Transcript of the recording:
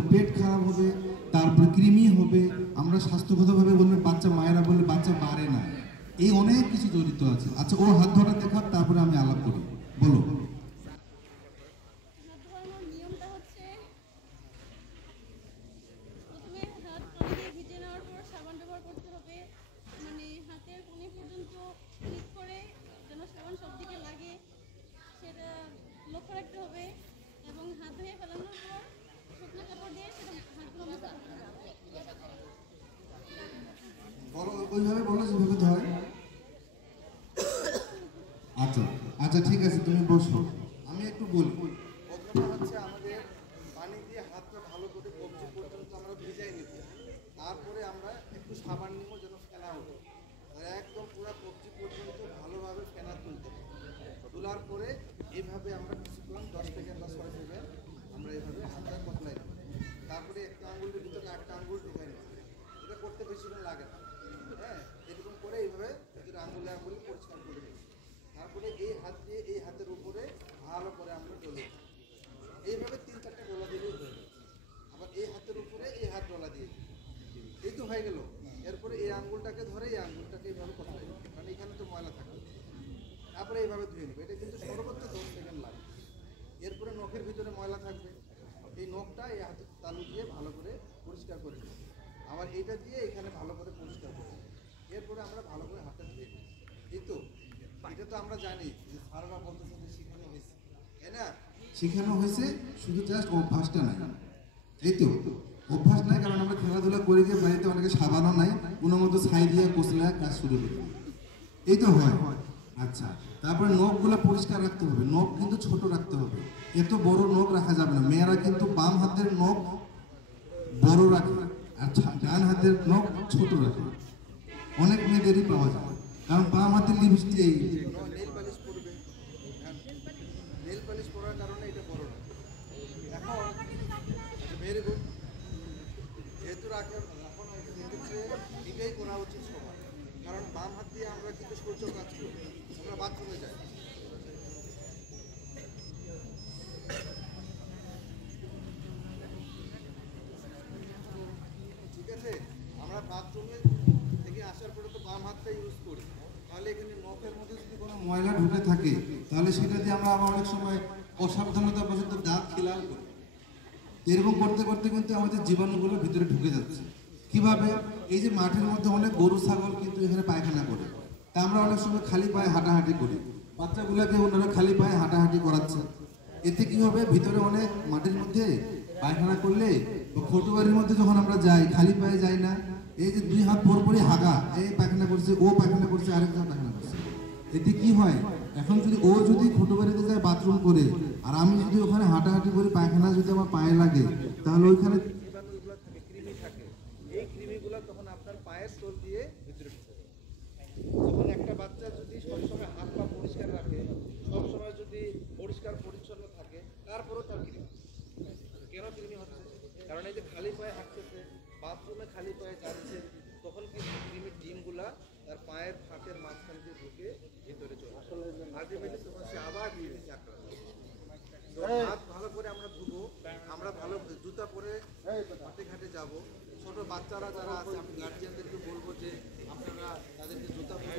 পেট খারাপ হবে, তারপরে কৃমি হবে, আমরা স্বাস্থ্যগতভাবে বললে বাচ্চা মায়েরা বললে বাচ্চা বাড়ে না, এই অনেক কিছু জড়িত আছে। আচ্ছা ও হাত ধরা দেখা, তারপরে আমি আলাপ করি, বলো। বলো ওইভাবে বলো যেভাবে ধরে। আচ্ছা আচ্ছা ঠিক আছে, তুমি বসো, আমি একটু বলি। প্রথমে হচ্ছে আমাদের পানি দিয়ে হাতটা ভালো করে কবজি পর্যন্ত আমরা ভিজাই নিব, তারপরে আমরা একটু সাবান নিব যেন ফেনা ওঠে, একদম পুরো কবজি পর্যন্ত ভালোভাবে ফেনা তুলতে হবে। তোলার পরে এইভাবে আমরা কিছুক্ষণ 10 সেকেন্ড বা 6 সেকেন্ড আমরা এইভাবে হাতটা কতলাই নেব, তারপরে একটা আঙ্গুলের ভিতরে একটা আঙ্গুল ঢুকাই নেব। এটা করতে বেশিক্ষণ লাগে না, হ্যাঁ, এরকম করে এইভাবে ভিতরে আঙ্গুলে আঙ্গুলে পরিষ্কার করে নেব। তারপরে এই হাত দিয়ে এই হাতের উপরে ভালো করে আমরা ডলে এইভাবে 3-4টা ডলা দিলেই হয়ে যাবে। আবার এই হাতের উপরে এই হাত ডলা দিয়ে এই তো হয়ে গেল। এরপরে এই আঙ্গুলটাকে ধরে এই আঙ্গুলটাকে এইভাবে কতলাই নেব, কারণ এখানে তো ময়লা থাকে। তারপরে এইভাবে ধুয়ে নেবে, এটা কিন্তু সর্বোচ্চ 10 সেকেন্ড লাগে। এরপরে নখের ভিতরে ময়লা থাকবে, এই নখটা এই হাতের তালু দিয়ে ভালো করে পরিষ্কার করে নেব। আবার এইটা দিয়ে এখানে ভালো করে পরিষ্কার করে নেব। এরপরে আমরা ভালো করে হাতটা ধুয়ে নিই। এই তো এটা তো আমরা জানি যে স্যাররা বলতেছে যে শেখানো হয়েছে, তাই না? শেখানো হয়েছে, শুধু জাস্ট অভ্যাসটা নাই। এই তো অভ্যাস নাই, কারণ আমরা খেলাধুলা করে গিয়ে বাড়িতে অনেকে সাবানও নাই, কোনো মতো ছাই দিয়ে কচলা কাজ শুরু করি, এই তো হয়। আচ্ছা, তারপরে নখগুলো পরিষ্কার রাখতে হবে, নখ কিন্তু ছোট রাখতে হবে, এত বড় নখ রাখা যাবে না। মেয়েরা কিন্তু বাম হাতের নখ বড় রাখে আর ডান হাতের নখ ছোট রাখে, অনেক মেয়েদেরই পাওয়া যায়, কারণ বাম হাতের লিপস্টিক নেল পালিশ পরবে, নেল পালিশ পরার কারণে এটা বড় না। এখন ভেরি গুড, যেহেতু রাখেন এখন এক্ষেত্রে এটাই করা উচিত সবার, কারণ বাম হাত দিয়ে আমরা কিন্তু সূর্য কাজ করি, আমরা বাথরুমে যাই। ঠিক আছে, আমরা বাথরুমে থেকে আসার পরে তো বাম হাতটা ইউজ করি, তাহলে এখানে নখের মধ্যে যদি কোনো ময়লা ঢুকে থাকে তাহলে সেটা দিয়ে আমরা আবার অনেক সময় অসাবধানতা বশত দাঁত খিলাল করি। এরকম করতে করতে কিন্তু আমাদের জীবাণুগুলো ভিতরে ঢুকে যাচ্ছে। কিভাবে? এই যে মাঠের মধ্যে অনেক গরু ছাগল কিন্তু এখানে পায়খানা করে, তা আমরা অনেক সময় খালি পায়ে হাঁটাহাঁটি করি, বাচ্চাগুলোকে ওনারা খালি পায়ে হাঁটাহাঁটি করাচ্ছে। এতে কি হবে? ভিতরে অনেক মাটির মধ্যে পায়খানা করলে ছোট বাড়ির মধ্যে যখন আমরা যাই খালি পায়ে যাই না, এই যে 2 হাত পরপরই হাগা, এই পায়খানা করছে, ও পায়খানা করছে, আরেকজন পায়খানা করছে। এতে কি হয়? এখন যদি ও যদি ছোট বাড়িতে যায় বাথরুম করে, আর আমি যদি ওখানে হাঁটাহাঁটি করি, পায়খানা যদি আমার পায়ে লাগে, তাহলে ওইখানে জীবাণুগুলো থাকে, কৃমি থাকে, এই কৃমিগুলো তখন আপনার পায়ের সোল দিয়ে ভিতরে ঢুকে যায়। তখন একটা বাচ্চা যদি সবসময় হাত পা পরিষ্কার রাখে, সবসময় যদি পরিষ্কার পরিচ্ছন্ন থাকে, তারপরেও তার কৃমি কেন কৃমি হচ্ছে? কারণ এই যে খালি পায়ে হাঁটতেছে, বাথরুমে খালি পায়ে যাচ্ছে, তখন কিন্তু কৃমির ডিমগুলা তার পায়ের ফাঁকের মাঝখান দিয়ে ঢুকে ভিতরে চলে আসলে আলটিমেটলি তখন সে আবার কৃমিতে আক্রান্ত। তো হাত ভালো করে আমরা ধুবো, আমরা ভালো জুতা পরে মাঠে ঘাটে যাবো। ছোট বাচ্চারা যারা আছে, আমি গার্জিয়ানদেরকে বলবো যে আপনারা তাদেরকে জুতা পরে